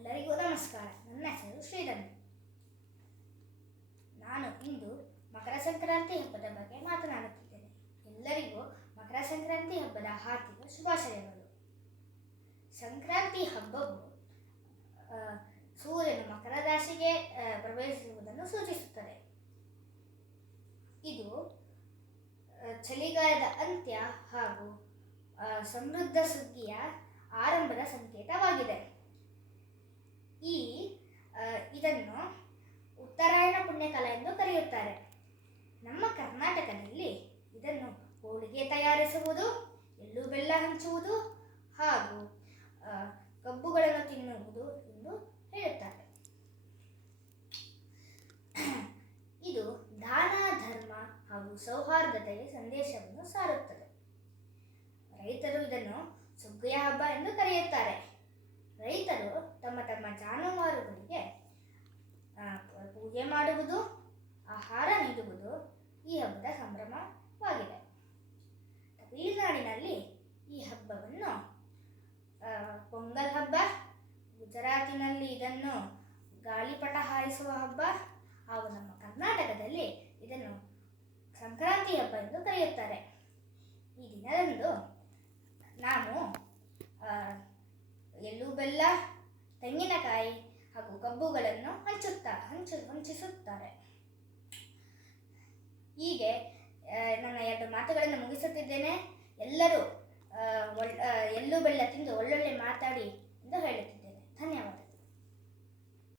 ಎಲ್ಲರಿಗೂ ನಮಸ್ಕಾರ. ನನ್ನ ಹೆಸರು ಶ್ರೀಧರ್. ನಾನು ಇಂದು ಮಕರ ಸಂಕ್ರಾಂತಿ ಹಬ್ಬದ ಬಗ್ಗೆ ಮಾತನಾಡುತ್ತಿದ್ದೇನೆ. ಎಲ್ಲರಿಗೂ ಮಕರ ಸಂಕ್ರಾಂತಿ ಹಬ್ಬದ ಹಾರ್ದಿಕ ಶುಭಾಶಯಗಳು. ಸಂಕ್ರಾಂತಿ ಹಬ್ಬವು ಸೂರ್ಯನು ಮಕರ ರಾಶಿಗೆ ಪ್ರವೇಶಿಸುವುದನ್ನು ಸೂಚಿಸುತ್ತದೆ. ಇದು ಚಳಿಗಾಲದ ಅಂತ್ಯ ಹಾಗೂ ಸಮೃದ್ಧ ಸುಗ್ಗಿಯ ಆರಂಭದ ಸಂಕೇತವಾಗಿದೆ. ಇದನ್ನು ಉತ್ತರಾಯಣ ಪುಣ್ಯಕಾಲ ಎಂದು ಕರೆಯುತ್ತಾರೆ. ನಮ್ಮ ಕರ್ನಾಟಕದಲ್ಲಿ ಇದನ್ನು ಹೋಳಿಗೆ ತಯಾರಿಸುವುದು, ಎಳ್ಳು ಬೆಲ್ಲ ಹಂಚುವುದು ಹಾಗೂ ಕಬ್ಬುಗಳನ್ನು ತಿನ್ನುವುದು ಎಂದು ಹೇಳುತ್ತಾರೆ. ಇದು ದಾನ, ಧರ್ಮ ಹಾಗೂ ಸೌಹಾರ್ದತೆಯ ಸಂದೇಶವನ್ನು ಸಾರುತ್ತದೆ. ರೈತರು ಇದನ್ನು ಸುಗ್ಗಿಯ ಹಬ್ಬ ಎಂದು ಕರೆಯುತ್ತಾರೆ. ರೈತರು ತಮ್ಮ ಜಾನುವಾರುಗಳಿಗೆ ಪೂಜೆ ಮಾಡುವುದು, ಆಹಾರ ನೀಡುವುದು ಈ ಹಬ್ಬದ ಸಂಭ್ರಮವಾಗಿದೆ. ತಮಿಳುನಾಡಿನಲ್ಲಿ ಈ ಹಬ್ಬವನ್ನು ಪೊಂಗಲ್ ಹಬ್ಬ, ಗುಜರಾತಿನಲ್ಲಿ ಇದನ್ನು ಗಾಳಿಪಟ ಹಾರಿಸುವ ಹಬ್ಬ ಹಾಗೂ ನಮ್ಮ ಕರ್ನಾಟಕದಲ್ಲಿ ಇದನ್ನು ಸಂಕ್ರಾಂತಿ ಹಬ್ಬ ಎಂದು ಕರೆಯುತ್ತಾರೆ. ಈ ದಿನದಂದು ನಾವು ಎಳ್ಳು ಬೆಲ್ಲ, ತೆಂಗಿನಕಾಯಿ ಹಾಗೂ ಕಬ್ಬುಗಳನ್ನು ಹಂಚಿಸುತ್ತಾರೆ. ಹೀಗೆ ನನ್ನ 2 ಮಾತುಗಳನ್ನು ಮುಗಿಸುತ್ತಿದ್ದೇನೆ. ಎಲ್ಲರೂ ಎಳ್ಳು ಬೆಲ್ಲ ತಿಂದು ಒಳ್ಳೊಳ್ಳೆ ಮಾತಾಡಿ ಎಂದು ಹೇಳುತ್ತಿದ್ದೇನೆ. ಧನ್ಯವಾದ.